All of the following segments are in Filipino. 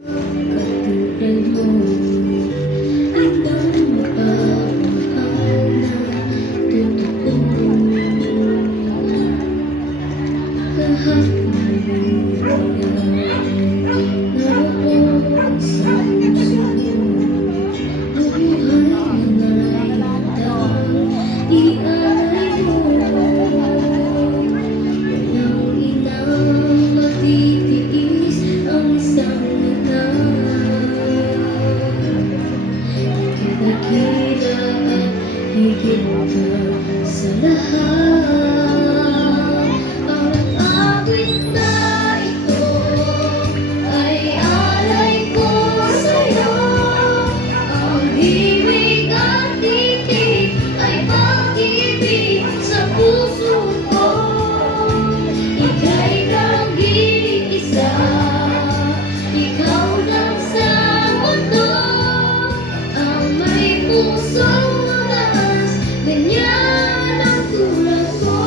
Katulad mo, ibang mapagmahal na totoo. Lahat ng naroon sa puso mo, mabuhay na naramdam, ialay mo. Walang inang matitiis ang isang dakila at higit ka sa lahat. Ang awit na ito ay alay ko sa'yo. Ang himig at titig ay pag-ibig sa puso ko. Ika'y nag-iisa, ikaw lang sa mundo. Pusong wagas, ganyan ang tulad ko.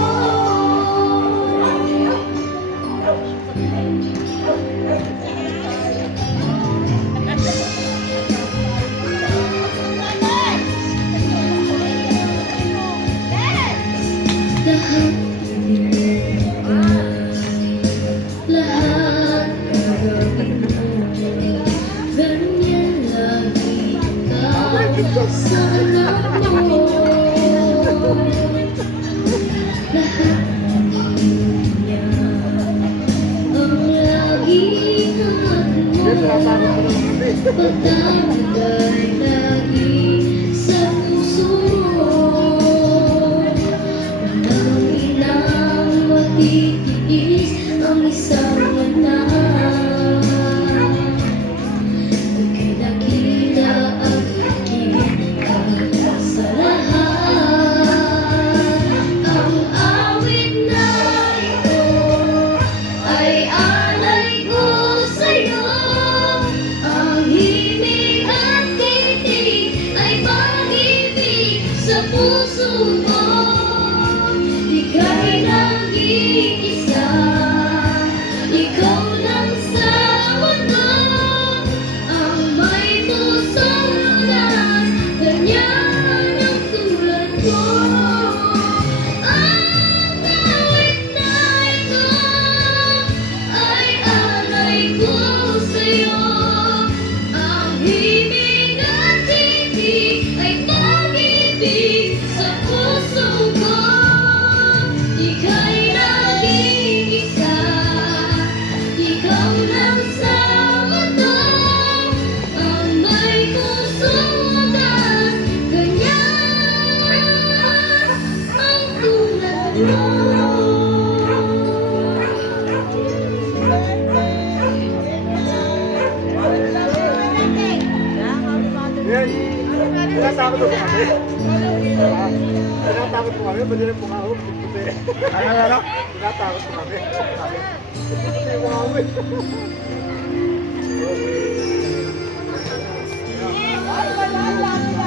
Lahat piniligas, lahat gagawin mo, ganyan lagi ka sa anak mo. Lahat ng niya ang laging hangat mo. Pagdamagay lagi sa puso mo. Walang inang matitiis ang isang anak. Ika'y dakila at higit ka sa lahat. Ang awit na ito ay alay ko sa'yo. Ang himig at titig ay pag-ibig sa puso mo. Ika'y nag-iisa, ikaw lang sa mundo. Ang may pusong lunas, ganyan ang tulad ko. Ang awit na ito ay alay ko sa'yo. Ang himig at titig ay pag-ibig sa puso ko. Ika'y nag-iisa, ikaw lang sa mundo. Ang may pusong wagas, ganyan ang tulad mo. Tinatakot po kami. Tinatakot po kami. Pwede rin po kami. Ano? Tinatakot po kami. Hindi po kami. Okay.